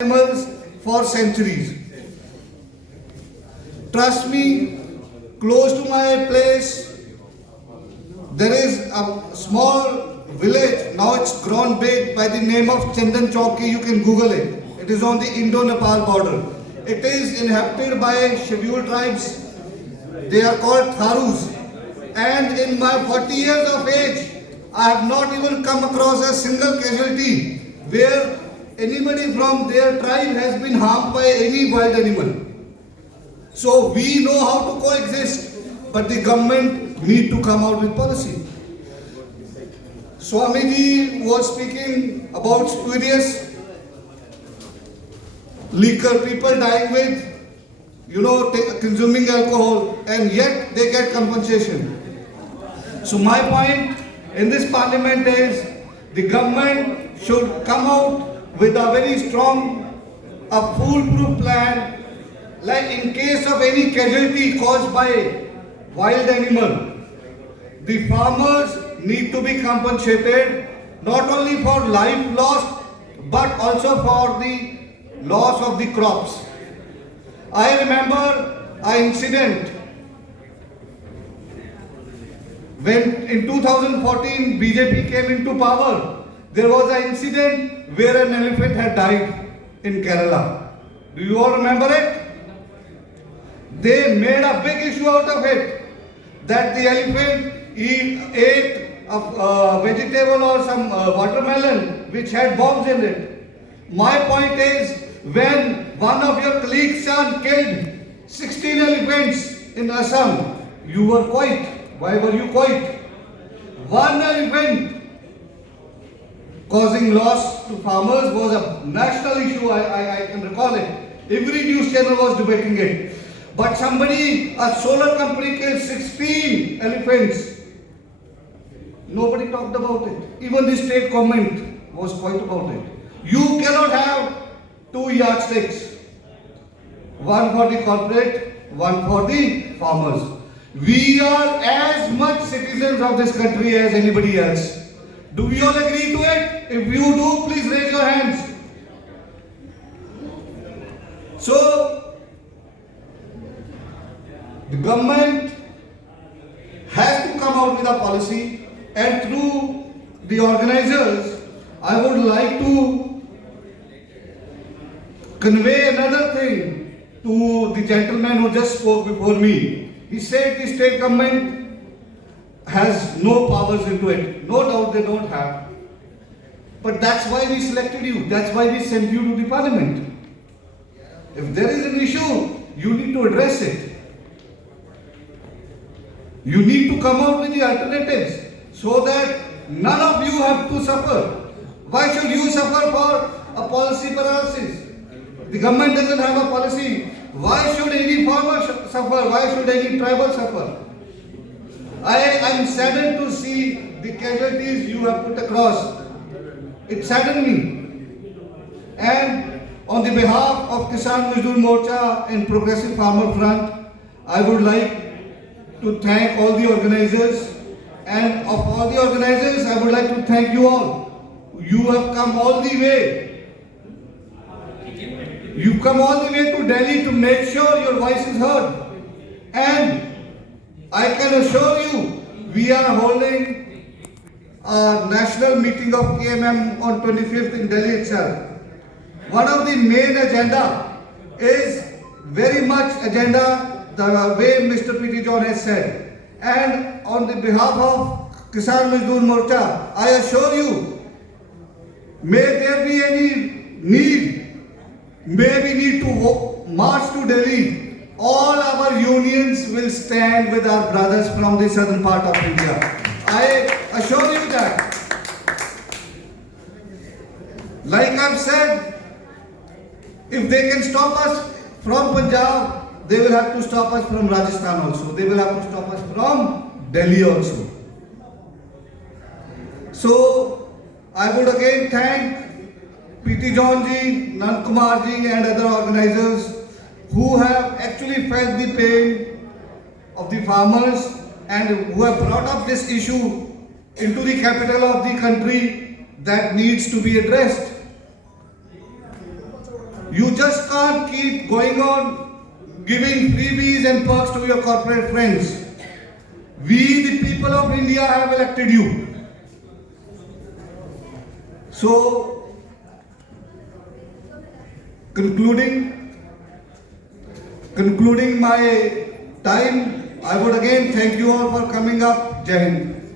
animals for centuries. Trust me, close to my place, there is a small village. Now it's grown big by the name of Chandan Chowki. You can Google it. It is on the Indo-Nepal border. It is inhabited by scheduled tribes. They are called Tharus. And in my 40 years of age, I have not even come across a single casualty where anybody from their tribe has been harmed by any wild animal. So we know how to coexist, but the government need to come out with policy. Swamiji was speaking about spurious liquor, people dying with, consuming alcohol, and yet they get compensation. So my point in this parliament is the government should come out with a very strong, a foolproof plan, like in case of any casualty caused by wild animal, the farmers need to be compensated not only for life lost but also for the loss of the crops. I remember an incident when in 2014 BJP came into power. There was an incident where an elephant had died in Kerala. Do you all remember it? They made a big issue out of it that the elephant ate a vegetable or some watermelon which had bombs in it. My point is, when one of your colleagues' son killed 16 elephants in Assam, you were quiet. Why were you quiet? One elephant causing loss to farmers was a national issue, I can recall it. Every news channel was debating it. But somebody, a solar company killed 16 elephants. Nobody talked about it. Even the state government was quiet about it. You cannot have two yardsticks. One for the corporate, one for the farmers. We are as much citizens of this country as anybody else. Do we all agree to it? If you do, please raise your hands. So, the government has to come out with a policy, and through the organizers, I would like to convey another thing to the gentleman who just spoke before me. He said the state government has no powers into it. No doubt they don't have. But that's why we selected you. That's why we sent you to the parliament. If there is an issue, you need to address it. You need to come out with the alternatives so that none of you have to suffer. Why should you suffer for a policy paralysis? The government doesn't have a policy. Why should any farmer suffer? Why should any tribal suffer? I am saddened to see the casualties you have put across. It saddened me. And on the behalf of Kisan Mazdoor Morcha and Progressive Farmer Front, I would like to thank all the organizers. And of all the organizers, I would like to thank you all. You have come all the way. You've come all the way to Delhi to make sure your voice is heard. And I can assure you, we are holding a national meeting of KMM on 25th in Delhi itself. One of the main agenda is very much agenda the way Mr. P.T. John has said. And on the behalf of Kisan Mazdoor Morcha, I assure you, may there be any need, may we need to march to Delhi, all our unions will stand with our brothers from the southern part of India. I assure you that. Like I've said, if they can stop us from Punjab, they will have to stop us from Rajasthan also. They will have to stop us from Delhi also. So, I would again thank P.T. John ji, Nand Kumar ji and other organizers who have actually felt the pain of the farmers and who have brought up this issue into the capital of the country that needs to be addressed. You just can't keep going on giving freebies and perks to your corporate friends. We, the people of India, have elected you. So, concluding my time, I would again thank you all for coming up. Jai Hind.